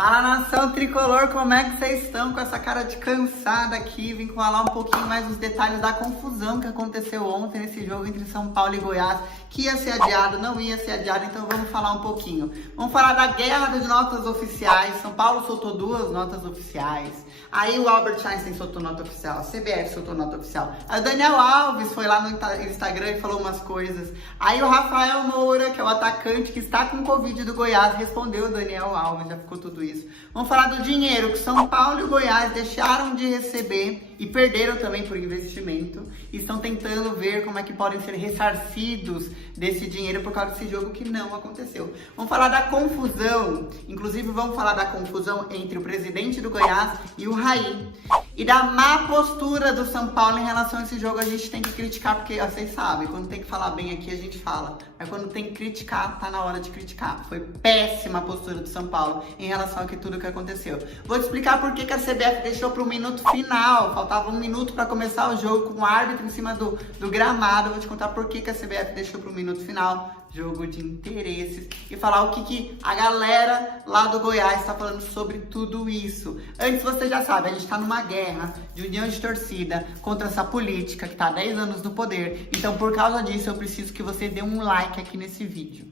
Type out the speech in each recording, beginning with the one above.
Fala, nação tricolor, como é que vocês estão com essa cara de cansada aqui? Vim falar um pouquinho mais dos detalhes da confusão que aconteceu ontem nesse jogo entre São Paulo e Goiás, que ia ser adiado, não ia ser adiado, então vamos falar um pouquinho. Vamos falar da guerra de notas oficiais. São Paulo soltou 2 notas oficiais, aí o Albert Einstein soltou nota oficial, a CBF soltou nota oficial, aí o Daniel Alves foi lá no Instagram e falou umas coisas, aí o Rafael Moura, que é o atacante que está com Covid do Goiás, respondeu o Daniel Alves, já ficou tudo isso. Vamos falar do dinheiro que São Paulo e o Goiás deixaram de receber e perderam também por investimento e estão tentando ver como é que podem ser ressarcidos desse dinheiro por causa desse jogo que não aconteceu. Vamos falar da confusão, inclusive vamos falar da confusão entre o presidente do Goiás e o Raí. E da má postura do São Paulo em relação a esse jogo. A gente tem que criticar, porque vocês sabem, quando tem que falar bem aqui a gente fala, mas quando tem que criticar, tá na hora de criticar. Foi péssima a postura do São Paulo em relação a tudo que aconteceu. Vou te explicar por que a CBF deixou para o minuto final, faltava 1 minuto para começar o jogo com o árbitro em cima do gramado. Vou te contar por que a CBF deixou para o minuto final, jogo de interesses, e falar o que a galera lá do Goiás está falando sobre tudo isso. Antes, você já sabe, a gente está numa guerra de união de torcida contra essa política que está há 10 anos no poder. Então, por causa disso, eu preciso que você dê um like aqui nesse vídeo.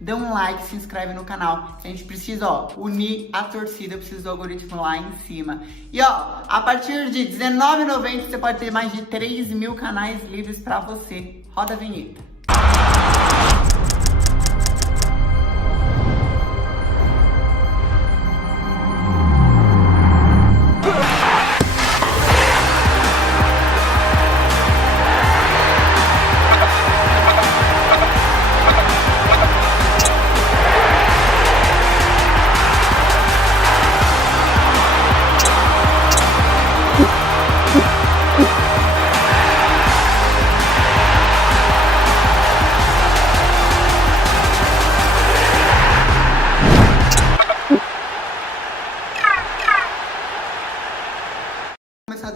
Dê um like, se inscreve no canal. A gente precisa, unir a torcida, precisa do algoritmo lá em cima. E, a partir de R$19,90 você pode ter mais de 3.000 canais livres para você. Roda a vinheta.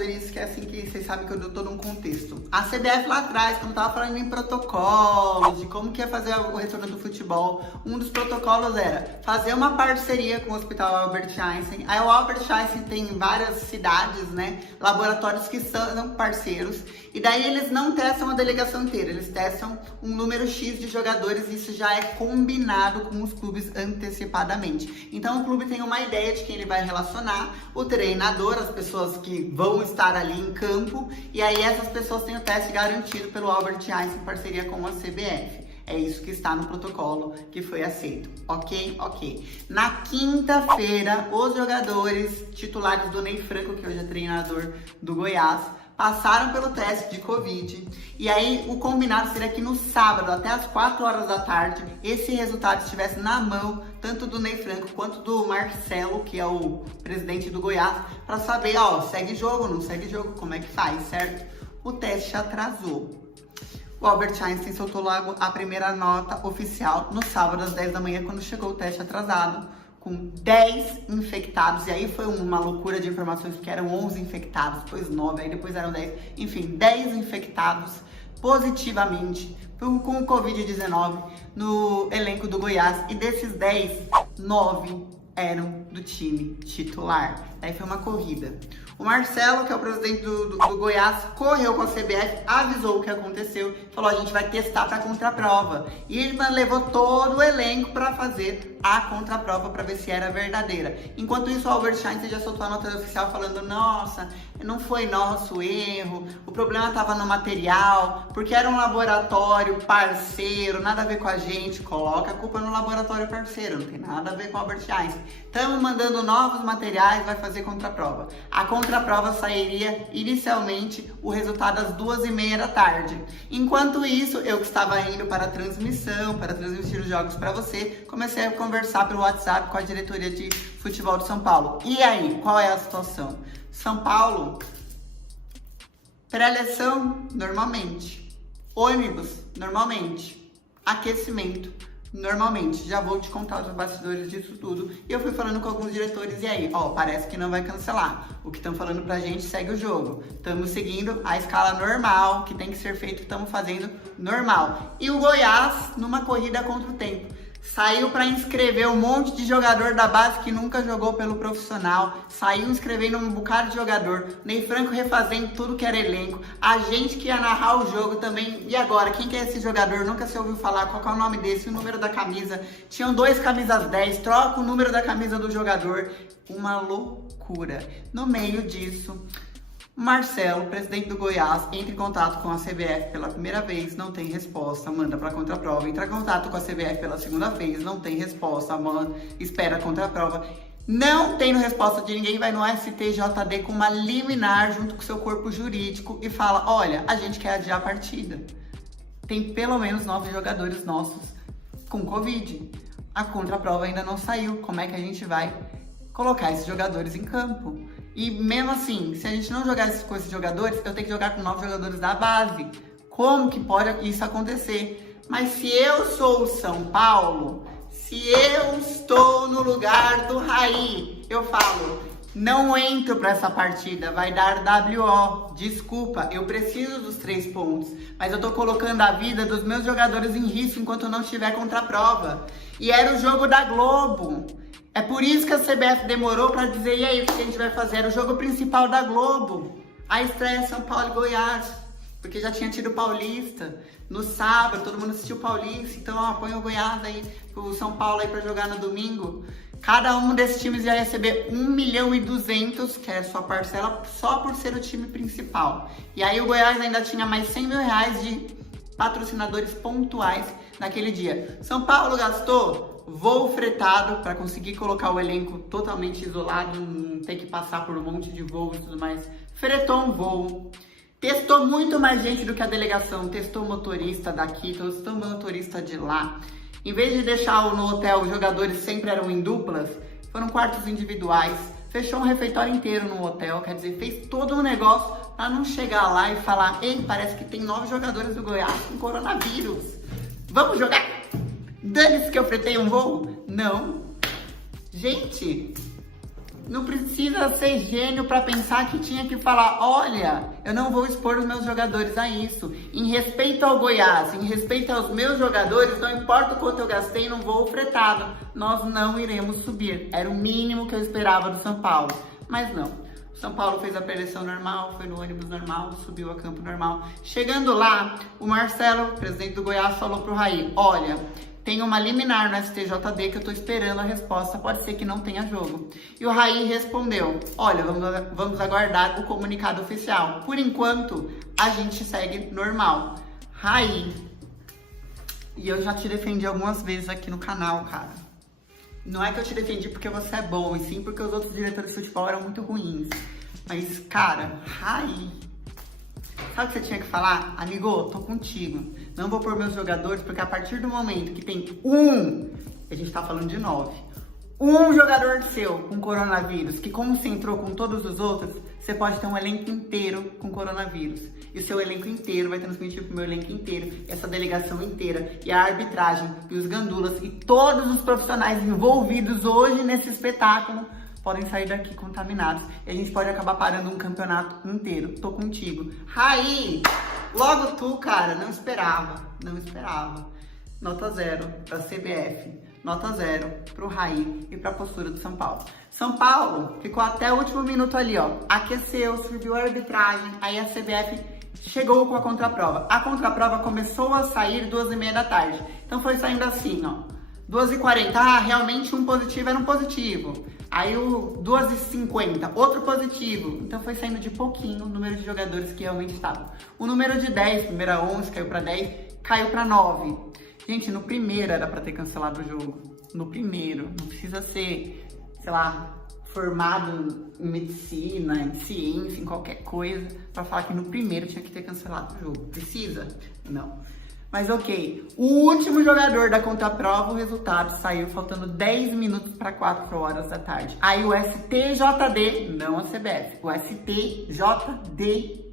Isso que é assim que vocês sabem que eu dou todo um contexto. A CBF lá atrás, quando tava falando em protocolos, de como que ia fazer o retorno do futebol, um dos protocolos era fazer uma parceria com o Hospital Albert Einstein. Aí o Albert Einstein tem várias cidades, né, laboratórios que são parceiros, e daí eles não testam a delegação inteira, eles testam um número X de jogadores, e isso já é combinado com os clubes antecipadamente. Então o clube tem uma ideia de quem ele vai relacionar, o treinador, as pessoas que vão estar ali em campo, e aí essas pessoas têm o teste garantido pelo Albert Einstein em parceria com a CBF. É isso que está no protocolo que foi aceito, ok? Na quinta-feira, os jogadores titulares do Ney Franco, que hoje é treinador do Goiás, passaram pelo teste de Covid, e aí o combinado seria que no sábado, até as 4 horas da tarde, esse resultado estivesse na mão, tanto do Ney Franco quanto do Marcelo, que é o presidente do Goiás, para saber, segue jogo, não segue jogo, como é que faz, certo? O teste atrasou. O Albert Einstein soltou logo a primeira nota oficial no sábado às 10 da manhã, quando chegou o teste atrasado, com 10 infectados, e aí foi uma loucura de informações, porque eram 11 infectados, depois 9, aí depois eram 10, enfim, 10 infectados positivamente com o Covid-19 no elenco do Goiás, e desses 10, 9 eram do time titular. Aí foi uma corrida. O Marcelo, que é o presidente do Goiás, correu com a CBF, avisou o que aconteceu, falou: a gente vai testar para contraprova. E ele levou todo o elenco para fazer a contraprova para ver se era verdadeira. Enquanto isso, o Albert Einstein já soltou a nota oficial falando: nossa, não foi nosso erro, o problema estava no material, porque era um laboratório parceiro, nada a ver com a gente. Coloca a culpa no laboratório parceiro, não tem nada a ver com o Albert Einstein. Estamos mandando novos materiais, vai fazer contraprova. A contraprova sairia inicialmente o resultado às 2h30 da tarde. Enquanto isso, eu que estava indo para a transmissão, para transmitir os jogos para você, comecei a conversar pelo WhatsApp com a diretoria de futebol de São Paulo. E aí, qual é a situação? São Paulo, pré-eleção, normalmente. Ônibus, normalmente. Aquecimento, normalmente. Já vou te contar os bastidores disso tudo. E eu fui falando com alguns diretores, e aí, parece que não vai cancelar. O que estão falando pra gente, segue o jogo. Estamos seguindo a escala normal, que tem que ser feito, estamos fazendo normal. E o Goiás, numa corrida contra o tempo. Saiu para inscrever um monte de jogador da base que nunca jogou pelo profissional. Saiu inscrevendo um bocado de jogador. Ney Franco refazendo tudo que era elenco. A gente que ia narrar o jogo também. E agora, quem que é esse jogador? Nunca se ouviu falar. Qual que é o nome desse? O número da camisa. Tinham 2 camisas 10. Troca o número da camisa do jogador. Uma loucura. No meio disso, Marcelo, presidente do Goiás, entra em contato com a CBF pela primeira vez, não tem resposta, manda para contraprova. Entra em contato com a CBF pela segunda vez, não tem resposta, manda, espera a contraprova. Não tendo resposta de ninguém, vai no STJD com uma liminar junto com seu corpo jurídico e fala, olha, a gente quer adiar a partida. Tem pelo menos 9 jogadores nossos com Covid. A contraprova ainda não saiu, como é que a gente vai colocar esses jogadores em campo? E mesmo assim, se a gente não jogar com esses jogadores, eu tenho que jogar com 9 jogadores da base. Como que pode isso acontecer? Mas se eu sou o São Paulo, se eu estou no lugar do Raí, eu falo, não entro para essa partida, vai dar WO. Desculpa, eu preciso dos 3 pontos, mas eu tô colocando a vida dos meus jogadores em risco enquanto eu não estiver contra a prova. E era o jogo da Globo. É por isso que a CBF demorou para dizer, e aí, o que a gente vai fazer? Era o jogo principal da Globo. A estreia é São Paulo e Goiás, porque já tinha tido o Paulista. No sábado, todo mundo assistiu o Paulista, então ó, põe o Goiás aí, o São Paulo aí para jogar no domingo. Cada um desses times ia receber 1.200.000, que é a sua parcela, só por ser o time principal. E aí o Goiás ainda tinha mais 100 mil reais de patrocinadores pontuais naquele dia. São Paulo gastou voo fretado para conseguir colocar o elenco totalmente isolado, não ter que passar por um monte de voos e tudo mais. Fretou um voo, testou muito mais gente do que a delegação, testou motorista daqui, testou motorista de lá. Em vez de deixar no hotel, os jogadores sempre eram em duplas, foram quartos individuais, fechou um refeitório inteiro no hotel, quer dizer, fez todo um negócio para não chegar lá e falar, ei, parece que tem 9 jogadores do Goiás com coronavírus, vamos jogar? Dane-se que eu fretei um voo? Não. Gente, não precisa ser gênio para pensar que tinha que falar, olha, eu não vou expor os meus jogadores a isso. Em respeito ao Goiás, em respeito aos meus jogadores, não importa o quanto eu gastei num voo fretado, nós não iremos subir. Era o mínimo que eu esperava do São Paulo. Mas não. O São Paulo fez a preleção normal, foi no ônibus normal, subiu a campo normal. Chegando lá, o Marcelo, presidente do Goiás, falou pro Raí, olha, tem uma liminar no STJD que eu tô esperando a resposta, pode ser que não tenha jogo. E o Raí respondeu, olha, vamos aguardar o comunicado oficial. Por enquanto, a gente segue normal. Raí, e eu já te defendi algumas vezes aqui no canal, cara. Não é que eu te defendi porque você é bom, e sim porque os outros diretores de futebol eram muito ruins. Mas, cara, Raí, sabe o que você tinha que falar? Amigo, tô contigo. Não vou pôr meus jogadores, porque a partir do momento que tem a gente tá falando de 9, um jogador seu com coronavírus, que concentrou com todos os outros, você pode ter um elenco inteiro com coronavírus. E o seu elenco inteiro vai transmitir pro meu elenco inteiro, essa delegação inteira, e a arbitragem, e os gandulas, e todos os profissionais envolvidos hoje nesse espetáculo, podem sair daqui contaminados. E a gente pode acabar parando um campeonato inteiro. Tô contigo. Raí, logo tu, cara, não esperava. Nota 0 pra CBF. Nota 0 pro Raí e pra postura do São Paulo. São Paulo ficou até o último minuto ali, ó. Aqueceu, subiu a arbitragem. Aí a CBF chegou com a contraprova. A contraprova começou a sair 2h30 da tarde. Então foi saindo assim, ó. 2h40, realmente um positivo era um positivo. Aí o 2h50, outro positivo. Então foi saindo de pouquinho o número de jogadores que realmente estavam. O número de 10, primeiro era 11, caiu pra 10, caiu pra 9. Gente, no primeiro era pra ter cancelado o jogo. No primeiro, não precisa ser, sei lá, formado em medicina, em ciência, em qualquer coisa, pra falar que no primeiro tinha que ter cancelado o jogo. Precisa? Não. Mas ok, o último jogador da contraprova, o resultado saiu faltando 10 minutos para 4 horas da tarde. Aí o STJD, não a CBF, o STJD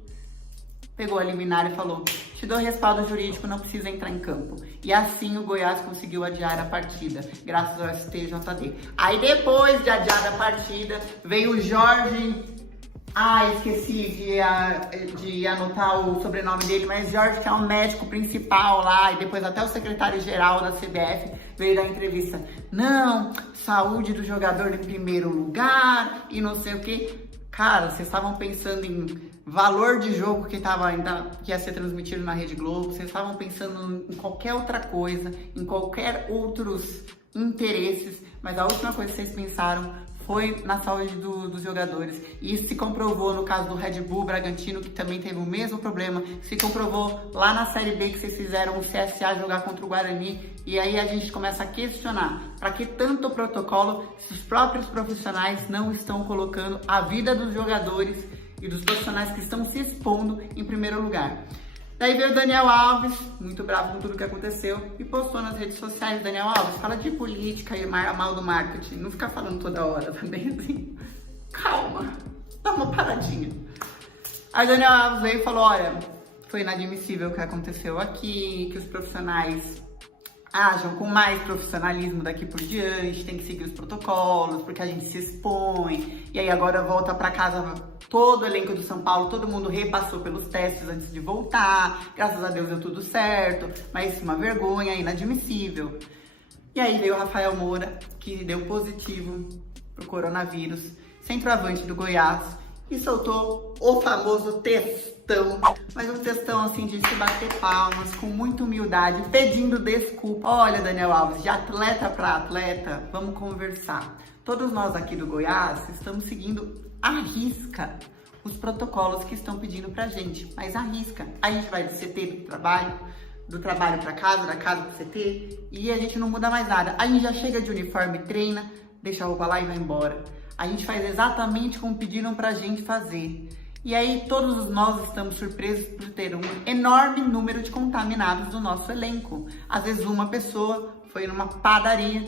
pegou a liminar e falou, te dou respaldo jurídico, não precisa entrar em campo. E assim o Goiás conseguiu adiar a partida, graças ao STJD. Aí depois de adiar a partida, veio o Jorge... esqueci de anotar o sobrenome dele, mas Jorge, que é o médico principal lá, e depois até o secretário-geral da CBF, veio dar entrevista. Não, saúde do jogador em primeiro lugar e não sei o que. Cara, vocês estavam pensando em valor de jogo que ia ser transmitido na Rede Globo, vocês estavam pensando em qualquer outra coisa, em qualquer outros interesses, mas a última coisa que vocês pensaram foi na saúde dos jogadores. E isso se comprovou no caso do Red Bull Bragantino, que também teve o mesmo problema. Se comprovou lá na Série B que vocês fizeram o CSA jogar contra o Guarani. E aí a gente começa a questionar, para que tanto protocolo se os próprios profissionais não estão colocando a vida dos jogadores e dos profissionais que estão se expondo em primeiro lugar. Daí veio o Daniel Alves, muito bravo com tudo que aconteceu, e postou nas redes sociais: Daniel Alves, fala de política e mal do marketing, não fica falando toda hora também, assim, calma, dá uma paradinha. Aí o Daniel Alves veio e falou: olha, foi inadmissível o que aconteceu aqui, que os profissionais ajam com mais profissionalismo daqui por diante, tem que seguir os protocolos, porque a gente se expõe, e aí agora volta pra casa todo o elenco do São Paulo, todo mundo repassou pelos testes antes de voltar, graças a Deus deu tudo certo, mas uma vergonha, inadmissível. E aí veio o Rafael Moura, que deu positivo pro coronavírus, centroavante do Goiás, e soltou o famoso textão, mas um textão assim de se bater palmas, com muita humildade, pedindo desculpa. Olha, Daniel Alves, de atleta para atleta, vamos conversar. Todos nós aqui do Goiás estamos seguindo à risca os protocolos que estão pedindo pra gente, mas à risca. A gente vai do CT do trabalho para casa, da casa pro CT, e a gente não muda mais nada. A gente já chega de uniforme, treina, deixa a roupa lá e vai embora. A gente faz exatamente como pediram pra gente fazer. E aí todos nós estamos surpresos por ter um enorme número de contaminados do nosso elenco. Às vezes uma pessoa foi numa padaria,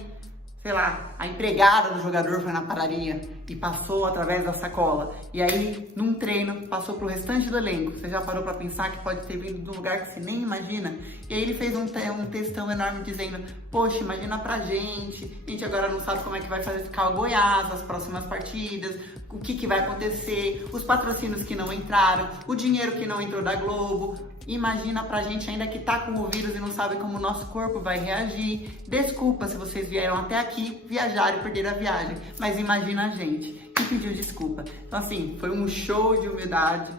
sei lá, a empregada do jogador foi na padaria e passou através da sacola. E aí, num treino, passou pro restante do elenco. Você já parou pra pensar que pode ter vindo de um lugar que você nem imagina? E aí ele fez um textão enorme dizendo: poxa, imagina pra gente, a gente agora não sabe como é que vai fazer ficar o Goiás nas próximas partidas, o que vai acontecer, os patrocínios que não entraram, o dinheiro que não entrou da Globo. Imagina pra gente ainda que tá com o vírus e não sabe como o nosso corpo vai reagir. Desculpa se vocês vieram até aqui, viajaram e perderam a viagem, mas imagina a gente que pediu desculpa. Então assim, foi um show de humildade.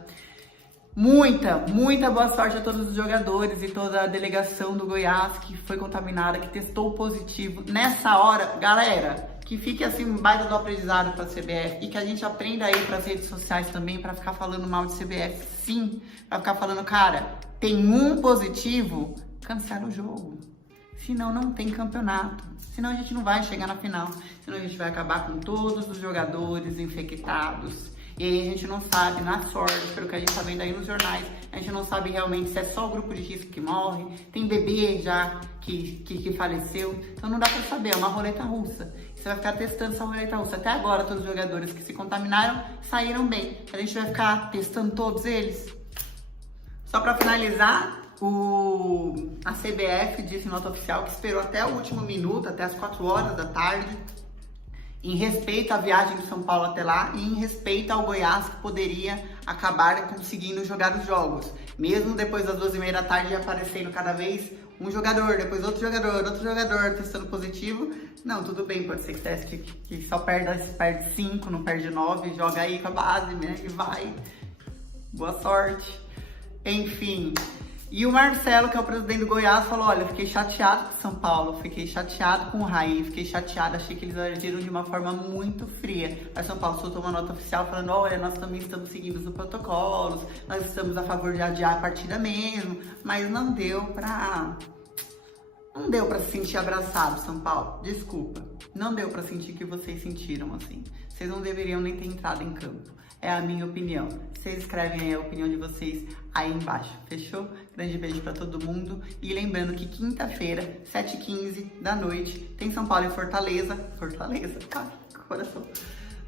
Muita boa sorte a todos os jogadores e toda a delegação do Goiás que foi contaminada, que testou positivo. Nessa hora, galera, que fique assim um baita do aprendizado para a CBF e que a gente aprenda aí para as redes sociais também para ficar falando mal de CBF, sim, para ficar falando, cara, tem um positivo, cancela o jogo. Senão não tem campeonato, senão a gente não vai chegar na final, senão a gente vai acabar com todos os jogadores infectados. E aí a gente não sabe, na sorte, pelo que a gente tá vendo aí nos jornais, a gente não sabe realmente se é só o grupo de risco que morre, tem bebê já que faleceu, então não dá pra saber, é uma roleta russa. Você vai ficar testando essa roleta russa. Até agora todos os jogadores que se contaminaram saíram bem. A gente vai ficar testando todos eles? Só pra finalizar, a CBF disse em nota oficial que esperou até o último minuto, até as 4 horas da tarde, em respeito à viagem de São Paulo até lá e em respeito ao Goiás, que poderia acabar conseguindo jogar os jogos. Mesmo depois das 2h30 da tarde aparecendo cada vez um jogador, depois outro jogador testando positivo. Não, tudo bem, pode ser que teste que só perde 5, não perde 9, joga aí com a base, né, e vai. Boa sorte. Enfim... E o Marcelo, que é o presidente do Goiás, falou: olha, eu fiquei chateado com São Paulo, fiquei chateado com o Raí, fiquei chateado, achei que eles agiram de uma forma muito fria. Aí São Paulo soltou uma nota oficial falando: olha, nós também estamos seguindo os protocolos, nós estamos a favor de adiar a partida mesmo, mas não deu pra se sentir abraçado, São Paulo, desculpa, não deu pra sentir que vocês sentiram assim, vocês não deveriam nem ter entrado em campo. É a minha opinião. Vocês escrevem aí a opinião de vocês aí embaixo, fechou? Grande beijo pra todo mundo. E lembrando que quinta-feira, 7h15 da noite, tem São Paulo em Fortaleza, ai, coração,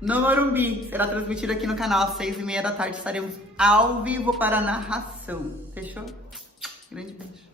no Morumbi. Será transmitido aqui no canal às 6h30 da tarde. Estaremos ao vivo para a narração, fechou? Grande beijo.